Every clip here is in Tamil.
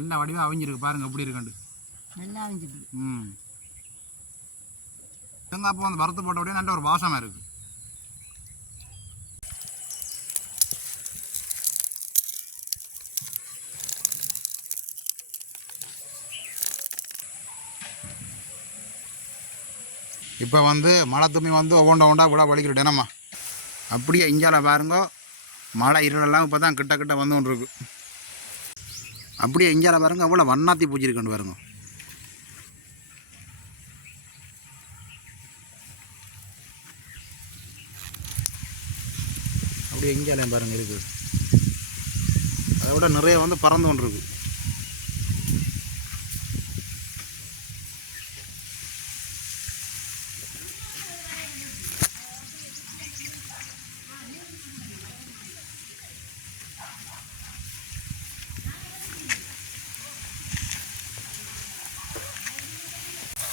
நல்ல வடிவாக அவிஞ்சிருக்கு பாருங்க எப்படி இருக்காண்டு. நல்லா அவிஞ்சிருக்கு. தேங்காய் பூ வந்து வறுத்து போட்ட உடனே நல்ல ஒரு வாசமாக இருக்குது. இப்போ வந்து மழை துணி வந்து ஒவ்வொண்டா கூட வலிக்கிட்டு என்னம்மா அப்படியே இங்கால பாருங்க மழை இருளெல்லாம் இப்போ தான் கிட்ட கிட்ட வந்து கொண்டு இருக்கு. அப்படியே இங்கால பாருங்க அவ்வளோ வண்ணாத்தி பூச்சி இருக்குன்னு பாருங்க. அப்படியே இங்காலையும் பாருங்க இருக்குது. அதை விட நிறைய வந்து பறந்து கொண்டு இருக்கு.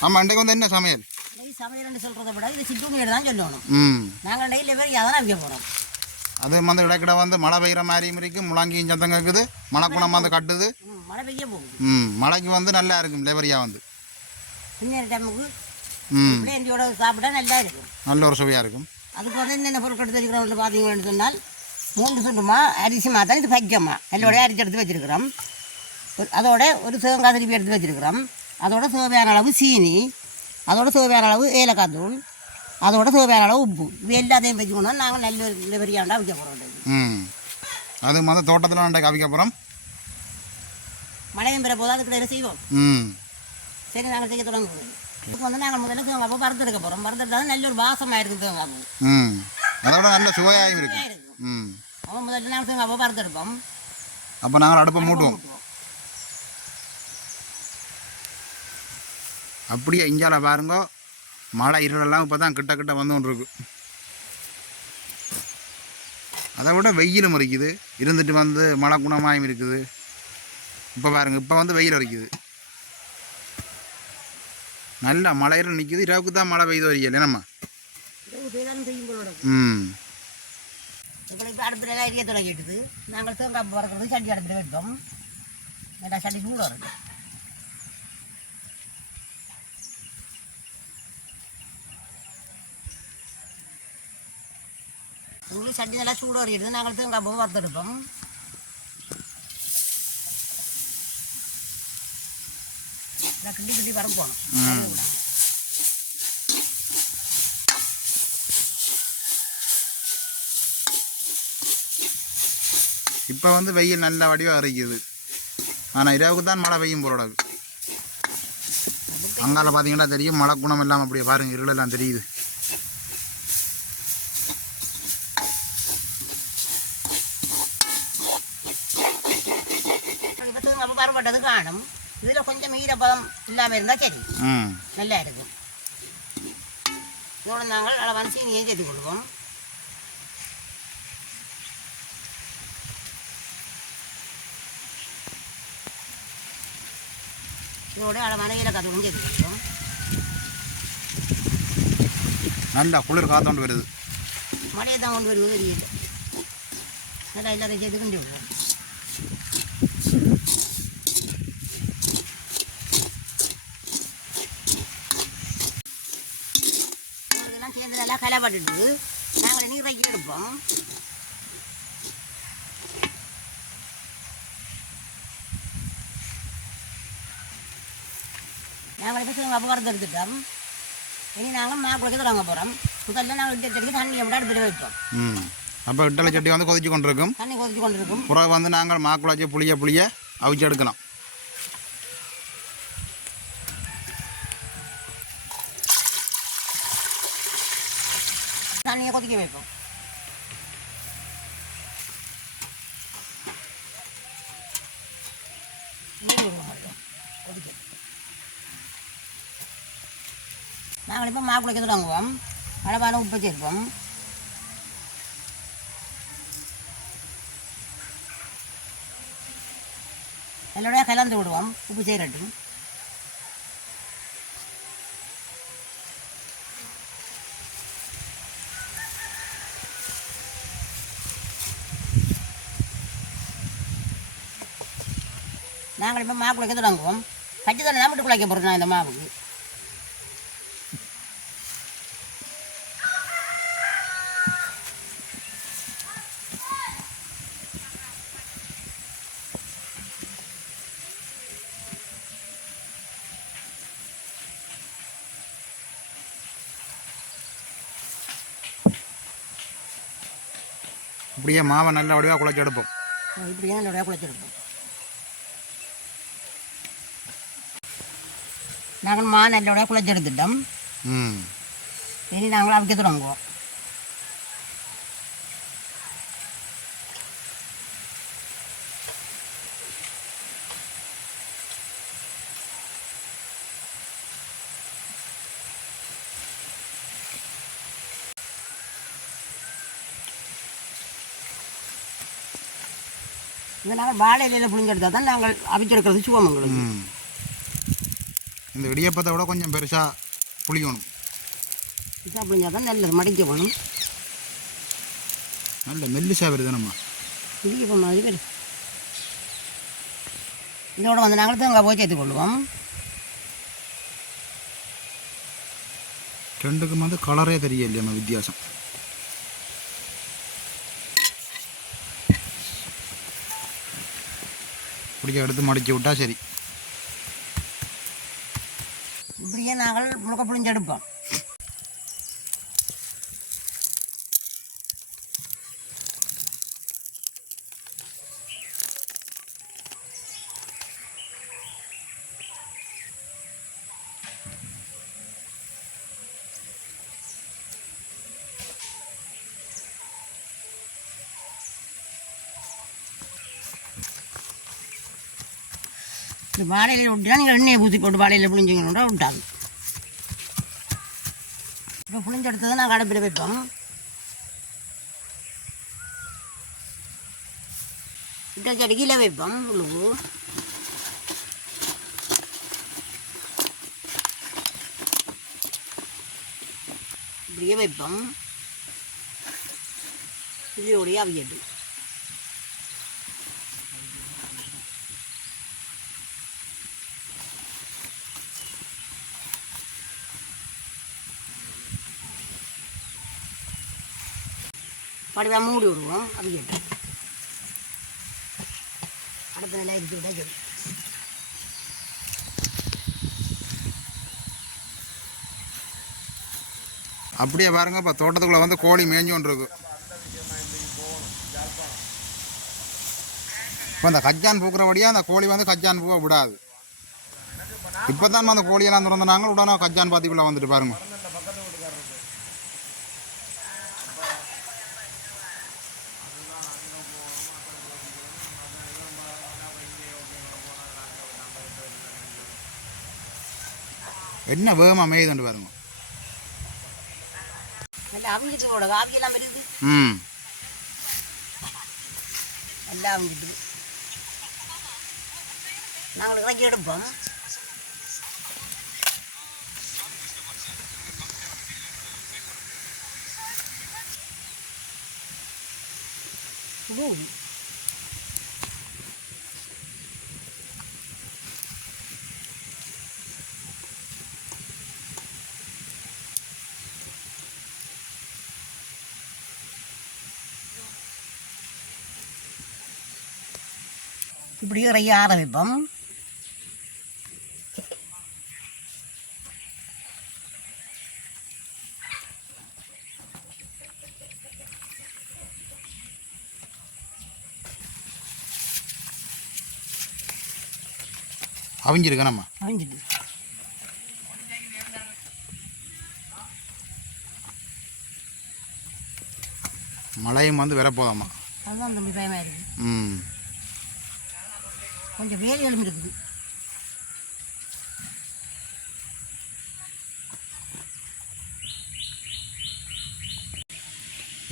ஆமாம் இன்றைக்கு வந்து என்ன சமையல்? சமையல்னு சொல்கிறத விட இது சிட்டுமீடு தான் சொல்லணும். நாங்கள் டெய்லி பேர் அதான் வைக்க போகிறோம். அது வந்து இடக்கிட வந்து மழை பெய்கிற மாதிரியும் இருக்குது, முழங்கியும் சத்தம் கேட்குது, மழைக்குணம் வந்து கட்டுது. மழை பெய்ய போகுது. மழைக்கு வந்து நல்லா இருக்கும் லேபரியா வந்து பின்னேற டைமுக்கு பிளேண்டியோட சாப்பிட்டா நல்லா இருக்கும், நல்ல ஒரு சுவையாக இருக்கும். அதுக்கு வந்து என்னென்ன பொருட்கள் எடுத்து வச்சுக்கிறோம் பார்த்தீங்கன்னு சொன்னால் 3 சுண்டுமா அரிசி மாத்தான் இது பச்சம்மா எல்லோடய அரிசி எடுத்து வச்சுருக்கிறோம். அதோட ஒரு தேங்காய் திருப்பி எடுத்து வச்சுருக்கிறோம். அதோட தேவையான அளவு சீனி, அதோட தேவையான அளவு ஏலக்காய் தூள், அதோட தேவையான அளவு உப்பு, இது எல்லாத்தையும் வச்சுக்கணும். நாங்கள் நல்ல பெரியாண்டா வைக்க போகிறோம். அது மாதிரி தோட்டத்தில் கவிக்க போகிறோம். மழையும் பெற போது அதுக்கு என்ன செய்வோம். சரி நாங்கள் செய்ய தொடங்குவோம். இப்போ வந்து நாங்கள் முதல்ல தேங்காய் பூ வறுத்தெடுக்க போகிறோம். வறுத்தெடுத்தாலும் நல்ல ஒரு வாசமாக இருக்குது தேங்காய் பூ. அதோட நல்ல சுவையாகவும் இருக்கு. அப்போ முதல்ல நாங்கள் தேங்காய் பூ வறுத்தெடுப்போம். அப்போ நாங்கள் அடுப்பை மூட்டுவோம். அப்படியே இங்கால பாருங்க மழை இருளெல்லாம் இப்போ தான் கிட்ட கிட்ட வந்து கொண்டு இருக்கு. அதை விட வெயிலும் இருக்குது, இருந்துட்டு வந்து மழை குணமாயும் இருக்குது. இப்போ பாருங்க இப்போ வந்து வெயில் அடிக்குது, நல்லா மழையில் நிற்குது. இரவுக்கு தான் மழை பெய்து வரீங்க நம்ம. இப்போ அடுப்பில் எல்லாம் எரிய தொடங்கிட்டுது. நாங்கள் தேங்காய் பறக்கிறது சட்டி அடுப்பில் வைப்போம். நல்லா சட்டி சூடாக இருக்கு. உங்களுக்கு சட்டி நல்லா சூடாக வரையிடுது. நாங்கள் தேங்காய் பூ வறுத்தெடுப்போம். கிண்டி கிண்டி வர போகணும். இப்போ வந்து வெயில் நல்ல வடிவாக அரைக்குது. ஆனால் இரவுக்கு தான் மழை பெய்யும் போல. அங்கால பார்த்தீங்கன்னா தெரியும் மழை குணம் இல்லாமல் அப்படியே பாருங்க இருளெல்லாம் தெரியுது. பருவப்பட்டது காணும். இதில் கொஞ்சம் ஈரப்பதம் இல்லாமல் இருந்தால் சரி, நல்லா இருக்கும். இதோட நாங்கள் அளவான சீனியை சேர்த்து கொடுப்போம். இதோட அளவான ஏலக்காய் தூளும் சேர்த்து கொடுப்போம். நல்லா குளிர் காத்தோண்டு வருது. மழையை தான் கொண்டு வருவது தெரியல. நல்லா எல்லாத்தையும் சேர்த்து கிண்டி விடுவோம். சேர்ந்து நல்லா கலப்பட்டுட்டு நாங்கள் நீர் வைக்க எடுப்போம். நாங்கள் இப்போ தேங்காய் வறுத்து எடுத்துட்டோம். இனி நாங்கள் மாக்குழைக்க தொடங்க போகிறோம். முதல்ல நாங்கள் இட்டை செடிக்கு தண்ணியை விட அடுப்பில் வைப்போம். அப்போ இட்டலை சட்டி வந்து கொதிச்சு கொண்டிருக்கும். தண்ணி கொதிச்சு கொண்டிருக்கும். புறம் வந்து நாங்கள் மாக்குழைச்சி புளிய அவிச்சு எடுக்கலாம். தண்ணியை கொதிக்க வைப்போம். நாங்கள் இப்போ மாக்குழைக்க தொடங்குவோம். அளவான உப்பு சேர்ப்போம். எல்லோடைய கலந்து விடுவோம். உப்பு சேரட்டும். நாங்கள் இப்போ மாவு குழைக்க தொடங்குவோம். பச்சை தண்ணி தான் விட்டு குழைக்க போகிறோம் நான் இந்த மாவுக்கு. இப்படியே மாவை நல்ல வடிவாக குழைச்சி எடுப்போம். இப்படியே நல்ல குழைச்செடுப்போம். நாங்கள் மா நல்ல குழைச்செடுத்துட்டோம். இனி நாங்கள் அவிக்க தொடங்குவோம். இதை நாங்கள் வாழை இலையில் புளிஞ்செடுத்தால் தான் நாங்கள் அவிச்செடுக்கிறது சுவம் எங்களுக்கு. இந்த இடியப்பத்தை விட கொஞ்சம் பெருசாக புளிக்கணும். பெருசாக புளிஞ்சால் தான் நல்லது, மடிக்க போகணும். நல்ல மெல்லிசாக வருது நம்ம இடியப்பம் மாதிரி வரும். இதோட வந்து நாங்கள் தேங்காய் போய் சேர்த்துக்கொள்வோம். ரெண்டுக்கும் வந்து கலரே தெரியலையே நம்ம வித்தியாசம். பிடிக்க எடுத்து மடிச்சு விட்டா சரி. இப்படியே நாங்கள் முழுக்க புளிஞ்செடுப்போம். இந்த வாழையில் விட்டுனா நீங்கள் எண்ணெயை ஊற்றி போட்டு வாழையில் புளிஞ்சிங்கன்னா விட்டாங்க. இப்போ புளிஞ்செடுத்ததை நாங்கள் அடுப்பில் வைப்போம். இட்ட செடிக்கில் வைப்போம். உள்ளுக்கு இப்படியே வைப்போம். இதோடைய அவியது படிவாக மூடி விடுவோம். அவியது அடுத்த நல்லா இருக்கு விட சரி. அப்படியே பாருங்க, இப்போ தோட்டத்துக்குள்ளே வந்து கோழி மேய்ஞ்சு கொண்டு இருக்கு. இப்போ அந்த கஜான் பூக்கிறபடியாக அந்த கோழி வந்து கஜான் பூவை விடாது. இப்போ தான் அந்த கோழியெல்லாம் திறந்தாங்க, உடனே கஜான் பாத்திக்குள்ளே வந்துட்டு பாருங்க. என்ன வேகமாக மேய்துண்டு பாருங்க. நல்லா அவிஞ்சிட்டு கூட ஆவியெல்லாம் வருது. நல்லா அவிஞ்சிட்டு நாங்கள் இறக்கி எடுப்போம். இப்படி இறைய ஆற வைப்போம். அவிஞ்சிருக்க நம்ம அவிஞ்சிட்டு மழையும் வந்து வரப்போதாம்மா. அதுதான் தம்பி பயமாக இருக்குது. கொஞ்சம் வேலி எலும்பு இருக்குது.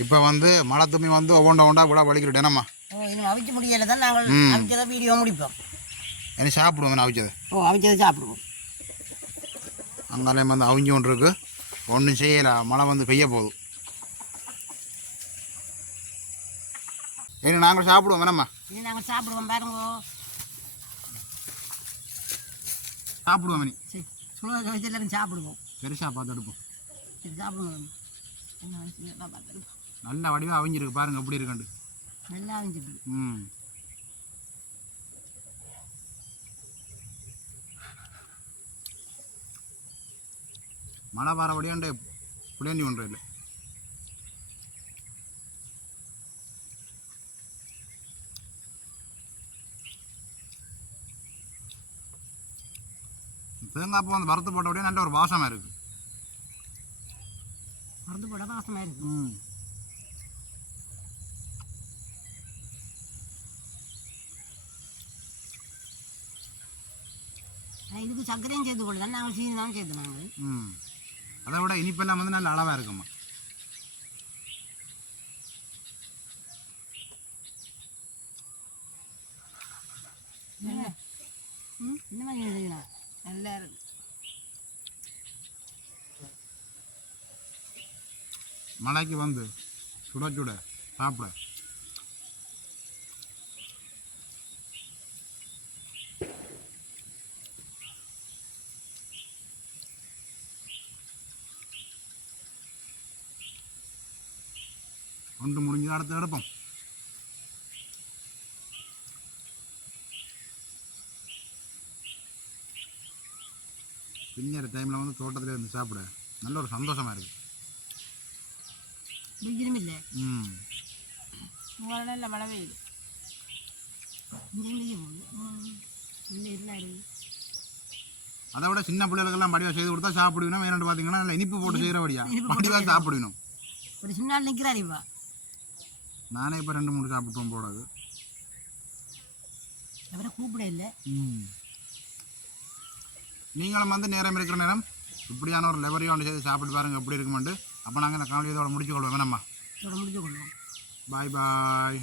இப்போ வந்து மழை தும்மி வந்து ஒவ்வொண்டா விட வலிக்கிற நம்ம. இன்னும் அவிச்ச முடியலை தான் நாங்கள் அவிச்சதை வீடியோ முடிப்போம். என்ன சாப்பிடுவோம் அவிச்சது? அவிச்சதை சாப்பிடுவோம். அங்காலையும் வந்து அவிஞ்சு கொண்டு இருக்கு. ஒன்றும் செய்யலை, மழை வந்து பெய்ய போகுது. ஏன்னா நாங்கள் சாப்பிடுவோம் வேணாம்மா. நாங்கள் சாப்பிடுவோம் பாருங்க. சாப்பிடுவோம் மணி சரி சுட வச்சு எல்லாரும் சாப்பிடுவோம். பெருசாக பார்த்து எடுப்போம். சரி சாப்பிடுவோம். என்ன நல்லா பார்த்துருப்போம். நல்ல வடிவாக அவிஞ்சிருக்கு பாருங்க எப்படி இருக்குண்டு. நல்லா அவிஞ்சிருக்கு. ம் மழை வர வழியாண்டு புடேண்டி ஒன்றும் இல்லை. தேங்காய் பூ வந்து வறுத்து போட்ட உடனே நல்ல ஒரு வாசமாக இருக்குது. வறுத்து போட வாசமாக இருக்குது. ம் இதுக்கு சர்க்கரையும் சேர்த்து கொள்ளலாம், நாங்கள் சீனி தான் சேர்த்து நாங்கள். ம் அதை விட இனிப்பெல்லாம் வந்து நல்ல அளவாக இருக்கும்மா. இந்த மாதிரி செய்யலாம், நல்லா இருக்கு. மழைக்கு வந்து சுட சுட சாப்பிட ஒன்று முடிஞ்சு அடுத்து எடுப்போம். பின்னர் டைமில் வந்து தோட்டத்தில் இருந்து சாப்பிட நல்ல ஒரு சந்தோஷமாக இருக்குது. வெயிலும் இல்லை. ம் நல்ல மழை பெய்யுது. இங்கே இல்லை இல்லை. அதை விட சின்ன பிள்ளைகளுக்கெல்லாம் வடிவாக செய்து கொடுத்தா சாப்பிடுவணும். வேணும்னு பார்த்தீங்கன்னா நல்ல இனிப்பு போட்டு செய்கிற வழியா வடிவாக சாப்பிடணும். ஒரு சின்ன நாள் நிற்கிறாரு இப்போ. நானே இப்போ 2-3 சாப்பிட்டோம் போடாது. அவரை கூப்பிட இல்லை. நீங்களும் வந்து நேரம் இருக்கிற நேரம் இப்படியான ஒரு லெவரையும் ஒன்று செய்து சாப்பிட்டு பாருங்கள் எப்படி இருக்குமெண்டு. அப்போ நாங்கள் இந்த காணொலியோட முடிச்சு கொள்வோம். வேணாம்மா, முடிச்சு கொள்வோம். பாய் பாய்.